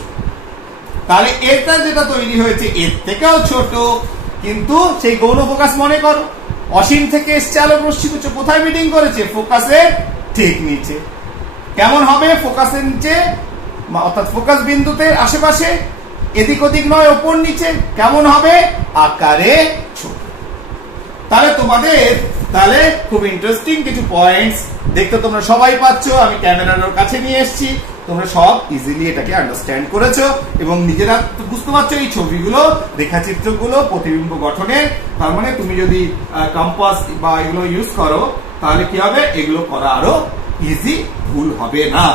তাহলে এটা যেটা তৈরি হয়েছে এর থেকেও ছোট, কিন্তু সেই গৌণ ফোকাস মনে করো, অসীম থেকে এসছে আলোক রশ্মি গুচ্ছ, কোথায় মিটিং করেছে? ফোকাসের ঠিক নিচে। কেমন হবে? ফোকাসের নিচে, অর্থাৎ ফোকাস বিন্দুতে আশেপাশে, এদিক ওদিক নয়, ওপর নিচে। কেমন হবে? আকারে ছোট। তাহলে তোমাদের তাহলে খুব ইন্টারেস্টিং কিছু পয়েন্টস দেখতে তোমরা সবাই পাচ্ছ। আমি ক্যামেরার কাছে নিয়ে এসেছি, তোমরা সব ইজিলি এটাকে আন্ডারস্ট্যান্ড করেছো এবং নিজেরা বুঝতে পারছো এই ছবিগুলো, রেখাচিত্রগুলো প্রতিবিম্ব গঠনের। তার মানে তুমি যদি কম্পাস বা এগুলো ইউজ করো, তাহলে কি হবে? এগুলো করা আরো ইজি, ভুল হবে না।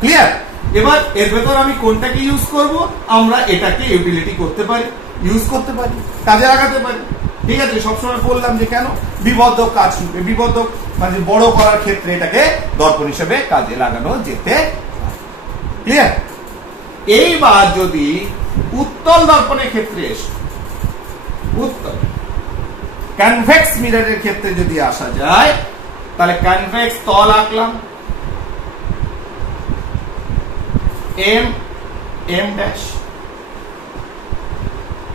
ক্লিয়ার? এবার এর ভেতর আমি কোনটাকে ইউজ করব? আমরা এটাকে ইউটিলিটি করতে পারি, ইউজ করতে পারি, কাজে লাগাতে পারি, ঠিক আছে। সবসময় বললাম যে কেন বিবর্ধক কাজ করবে, বিবর্ধক মানে বড় করার ক্ষেত্রে এটাকে দর্পণ হিসেবে কাজে লাগানো যেতে পারে। ক্লিয়ার? এইবার যদি উত্তল দর্পণের ক্ষেত্রে এসো, উত্তল কনভেক্স মিররের ক্ষেত্রে যদি আসা যায়, তাহলে কনভেক্স তল আঁকলাম, এম এম ড্যাশ,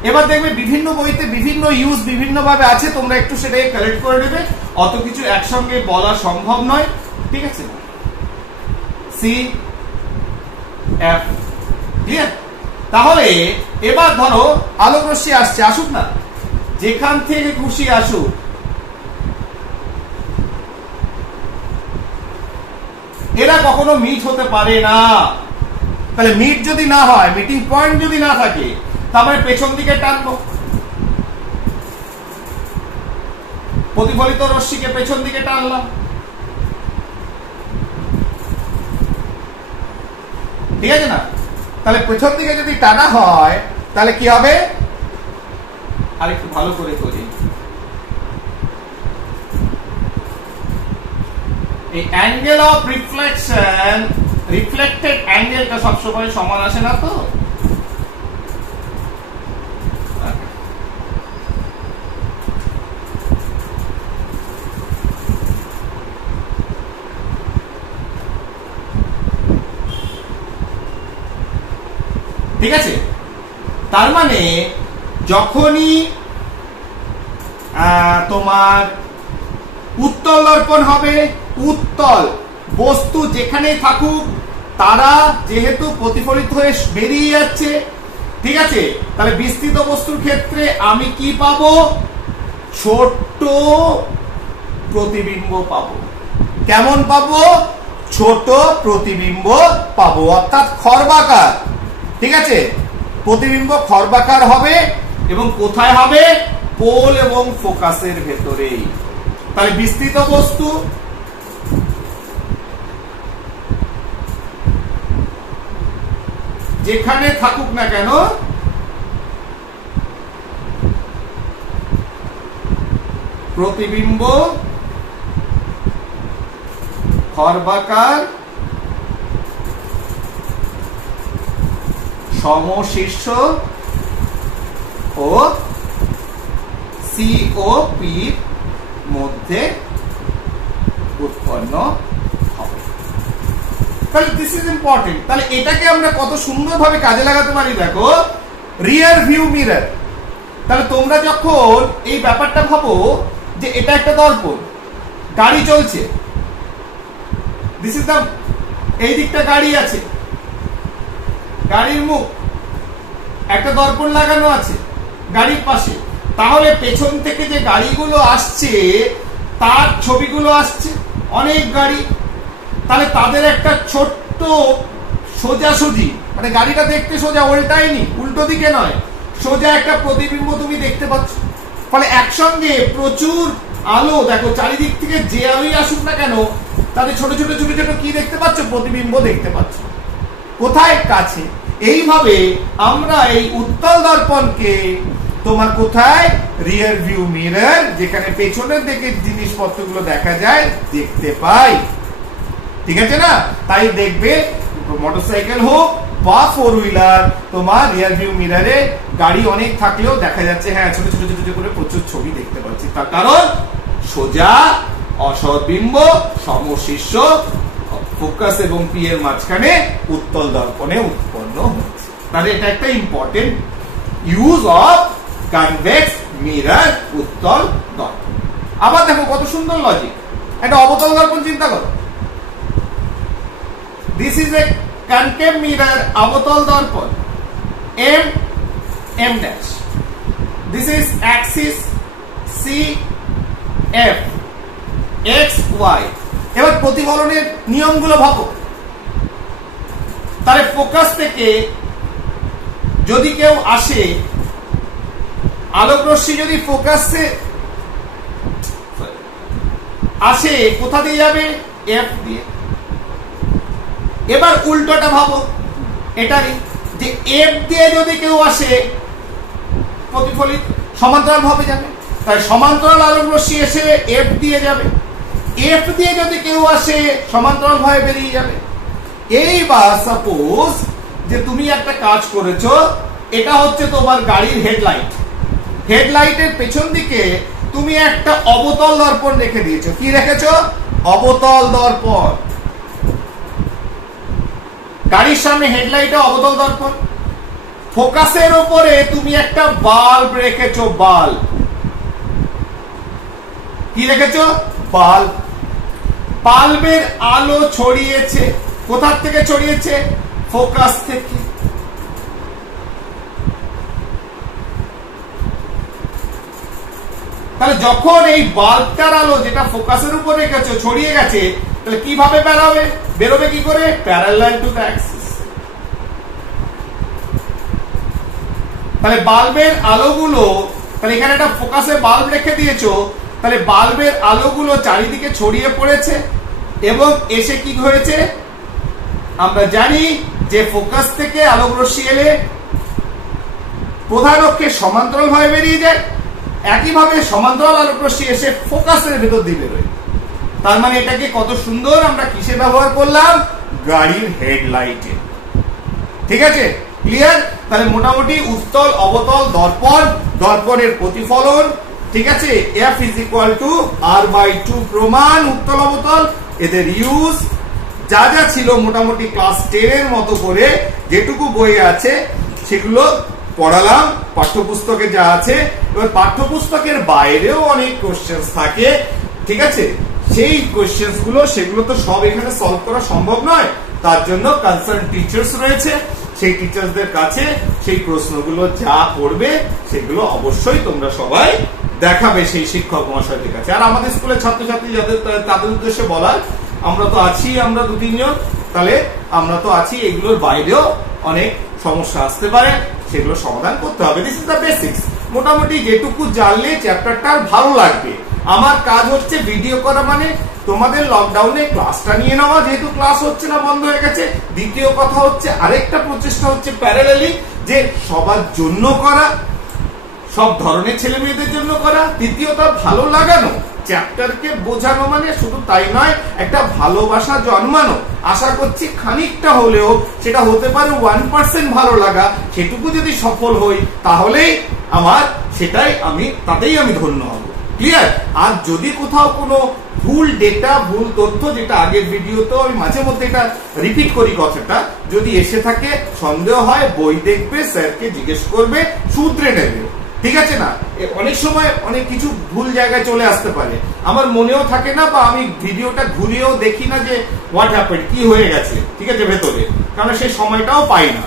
এবার দেখবে বিভিন্ন বইতে বিভিন্ন ইউজ বিভিন্ন ভাবে আছে, তোমরা একটু সেটাকে কালেক্ট করে নেবে, অত কিছু একসঙ্গে বলা সম্ভব নয়, ঠিক আছে? C F, clear? তাহলে এবার ধরো আলোক রশ্মি আসছে, আসুক না, যেখান থেকে খুশি আসুক, এরা কখনো মিট হতে পারে না। তাহলে মিট যদি না হয়, মিটিং পয়েন্ট যদি না থাকে, তারপরে পেছন দিকে টানবো, প্রতিফলিত রশ্মিকে পেছন দিকে টানলাম, ঠিক আছে না? তাহলে পেছন দিকে যদি টানা হয় তাহলে কি হবে, আরেকটু ভালো করে করি, এই অ্যাঙ্গেল অফ রিফ্লেকশন, রিফ্লেক্টেড অ্যাঙ্গেলটা সবসময় সমান আসে না তো, ঠিক আছে? তার মানে যখনই তোমার উত্তল দর্পণ হবে, উত্তল বস্তু যেখানেই থাকুক তারা যেহেতু প্রতিফলিত হয়ে বেরিয়ে যাচ্ছে, ঠিক আছে? তাহলে বিস্তৃত বস্তুর ক্ষেত্রে আমি কি পাবো, ছোট প্রতিবিম্ব পাবো। কেমন পাবো, ছোট প্রতিবিম্ব পাবো, অর্থাৎ খর্বাকার, ঠিক আছে? প্রতিবিম্ব খর্বাকার হবে এবং কোথায় হবে, পোল এবং ফোকাসের ভেতরে। তাহলে বিস্তৃত বস্তু যেখানে থাকুক না কেন প্রতিবিম্ব খর্বাকার, সমশীর্ষ ও সিওপির মধ্যে উৎপন্ন হবে। তাহলে দিস ইজ ইম্পর্টেন্ট। তাহলে এটাকে আমরা কত সুন্দরভাবে কাজে লাগাতে পারি, দেখো, রিয়ার ভিউ মিরর। তাহলে তোমরা যখন এই ব্যাপারটা ভাবো যে এটা একটা দর্পণ, গাড়ি চলছে, দিস ইজ দ্য, এই দিকটা গাড়ি আছে, গাড়ির মুখ, একটা দর্পণ লাগানো আছে গাড়ির পাশে, তাহলে পেছন থেকে যে গাড়িগুলো আসছে তার ছবিগুলো আসছে, অনেক গাড়ি, তাহলে তাদের একটা ছোট্ট সোজাসুজি, মানে গাড়িটা দেখতে সোজা, উল্টায়নি, উল্টো দিকে নয়, সোজা একটা প্রতিবিম্ব তুমি দেখতে পাচ্ছ। ফলে একসঙ্গে প্রচুর আলো, দেখো চারিদিক থেকে যে আলোই আসুক না কেন তাদের ছোট ছোট ছোট ছোট কি দেখতে পাচ্ছ, প্রতিবিম্ব দেখতে পাচ্ছ, কোথায়, কাছে। এইভাবে আমরা এই উত্তল দর্পণকে তোমার কোথায়, রিয়ার ভিউ মিরর, যেখানে পেছনের দিকে জিনিসপত্রগুলো দেখা যায়, দেখতে পাই, ঠিক আছে না? তাই দেখবে মোটরসাইকেল হোক বা ফোর হুইলার, তোমার রিয়ার ভিউ মিররে গাড়ি অনেক থাকলেও দেখা যাচ্ছে হ্যাঁ ছোট ছোট ছোট করে প্রচুর ছবি দেখতে পাচ্ছি, তার কারণ সোজা অসৎবিম্ব সমশীর্ষ ফোকাস এবং পি এর মাঝখানে উত্তল দর্পণে উৎপন্ন হচ্ছে। তাহলে এটা একটা important use of convex mirror, উত্তল দর্পণ। আবার দেখো কত সুন্দর লজিক, একটা অবতল দর্পণ চিন্তা করো, this is a concave mirror, অবতল দর্পণ, M M dash, this is axis C F, X Y. এবার প্রতিফলনের নিয়মগুলো ভাবো, তাহলে ফোকাস থেকে যদি কেউ আসে, আলোক রশ্মি যদি ফোকাসে আসে, কোথা দিয়ে যাবে, এফ দিয়ে। এবার উল্টোটা ভাবো, এটারই যে এফ দিয়ে যদি কেউ আসে প্রতিফলিত সমান্তরাল ভাবে যাবে, তাই সমান্তরাল আলোক রশ্মি এসে এফ দিয়ে যাবে, এফ দিয়ে যদি কেউ আসে সমান্তরাল ভাবে বেরিয়ে যাবে। এইবার সাপোজ যে তুমি একটা কাজ করেছো, এটা হচ্ছে তোমার গাড়ির হেডলাইট, হেডলাইটের পেছন দিকে তুমি একটা অবতল দর্পণ রেখে দিয়েছো। কি রেখেছো, অবতল দর্পণ। গাড়ির সামনে হেডলাইটে অবতল দর্পণ, ফোকাসের উপরে তুমি একটা বাল্ব রেখেছো, বাল্ব কি রেখেছো? বাল্ব। বাল্বের আলো ছড়িয়েছে, কোথা থেকে ছড়িয়েছে? ফোকাস থেকে। তাহলে যখন এই বাল্বটার আলো যেটা ফোকাসের উপর রেখেছো ছড়িয়ে গেছে, তাহলে কিভাবে বেরোবে? বেরোবে কি করে? Parallel to the Axis. তাহলে বাল্বের আলোগুলো, তাহলে এখানে একটা ফোকাসে বাল্ব রেখে দিয়েছো, তাহলে বাল্বের আলোগুলো চারিদিকে ছড়িয়ে পড়েছে এবং এসে কি হয়েছে? আমরা জানি যে ফোকাস থেকে আলোক রশ্মি এলে প্রধান অক্ষের সমান্তরাল ভাবে বেরিয়ে যায়, একইভাবে সমান্তরাল আলোক রশ্মি এসে ফোকাসের ভেতর দিয়ে বেরোয়। তার মানে এটাকে কত সুন্দর আমরা কিসে ব্যবহার করলাম? গাড়ির হেডলাইটে। ঠিক আছে, ক্লিয়ার? তাহলে মোটামুটি উত্তল, অবতল, দর্পণ, দর্পণের প্রতিফলন, ঠিক আছে, F = R/2 প্রমাণ, উত্তল অবতল, এদের ইউজ যা যা ছিল মোটামুটি ক্লাস 10 এর মতো করে যেটুকু বইয়ে আছে সেগুলো পড়ালাম, পাঠ্যপুস্তকে যা আছে। এবার পাঠ্যপুস্তকের বাইরেও অনেক কোশ্চেন থাকে, ঠিক আছে, সেই কোশ্চেন গুলো সেগুলো তো সব এখানে সলভ করা সম্ভব নয়, তার জন্য কনসার্ন টিচার্স রয়েছে, সেই টিচার্সদের কাছে সেই প্রশ্নগুলো যা পড়বে সেগুলো অবশ্যই তোমরা সবাই দেখাবে সেই শিক্ষক মহাশয়দের কাছে। আর আমাদের স্কুলের ছাত্রছাত্রী যাদের, তাদের উদ্দেশ্যে বলার, আমরা তো আছি, আমরা 2-3 জন, তাহলে আমরা তো আছি, এগুলোর বাইরেও অনেক সমস্যা আসতে পারে, সেগুলো সমাধান করতে হবে। This is the basics. মোটামুটি যেটুকু জানলে চ্যাপ্টারটা ভালো লাগবে। আমার কাজ হচ্ছে ভিডিও করা, মানে তোমাদের লকডাউনে ক্লাসটা নিয়ে নেওয়া, যেহেতু ক্লাস হচ্ছে না, বন্ধ হয়ে গেছে। দ্বিতীয় কথা হচ্ছে আরেকটা প্রচেষ্টা হচ্ছে প্যারালালি যে সবার জন্য করা, সব ধরনের ছেলে মেয়েদের জন্য করা। তৃতীয়ত ভালো লাগানো, চ্যাপ্টারকে বোঝানো, মানে শুধু তাই নয়, একটা ভালোবাসা জন্মানো। আশা করছি খানিকটা হলেও, সেটা হতে পারে 1% ভালো লাগা, সেটুকু যদি সফল হই তাহলেই আমার, সেটাই আমি, তাতেই আমি ধন্য হব। ক্লিয়ার? আর যদি কোথাও কোনো ভুল ডেটা, ভুল তথ্য, যেটা আগের ভিডিওতে আমি মাঝে মধ্যে এটা রিপিট করি কথাটা, যদি এসে থাকে, সন্দেহ হয়, বই দেখবে, স্যারকে জিজ্ঞেস করবে, শুধরে নেবে। ঠিক আছে না? অনেক সময় অনেক কিছু ভুল জায়গায় চলে আসতে পারে, আমার মনেও থাকে না, বা আমি ভিডিওটা ঘুরিয়েও দেখি না যে হোয়াট হ্যাপেন্ড, কি হয়ে গেছে, ঠিক আছে, ভেতরে, কারণ সেই সময়টাও পাই না।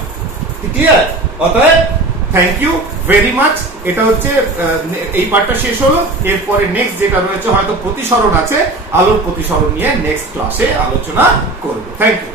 ক্লিয়ার? অতএব থ্যাংক ইউ ভেরি মাচ। এটা হচ্ছে এই পার্টটা শেষ হলো। এরপরে নেক্সট যেটা রয়েছে, হয়তো প্রতিসরণ আছে, আলোর প্রতিসরণ নিয়ে নেক্সট ক্লাসে আলোচনা করব। Thank you.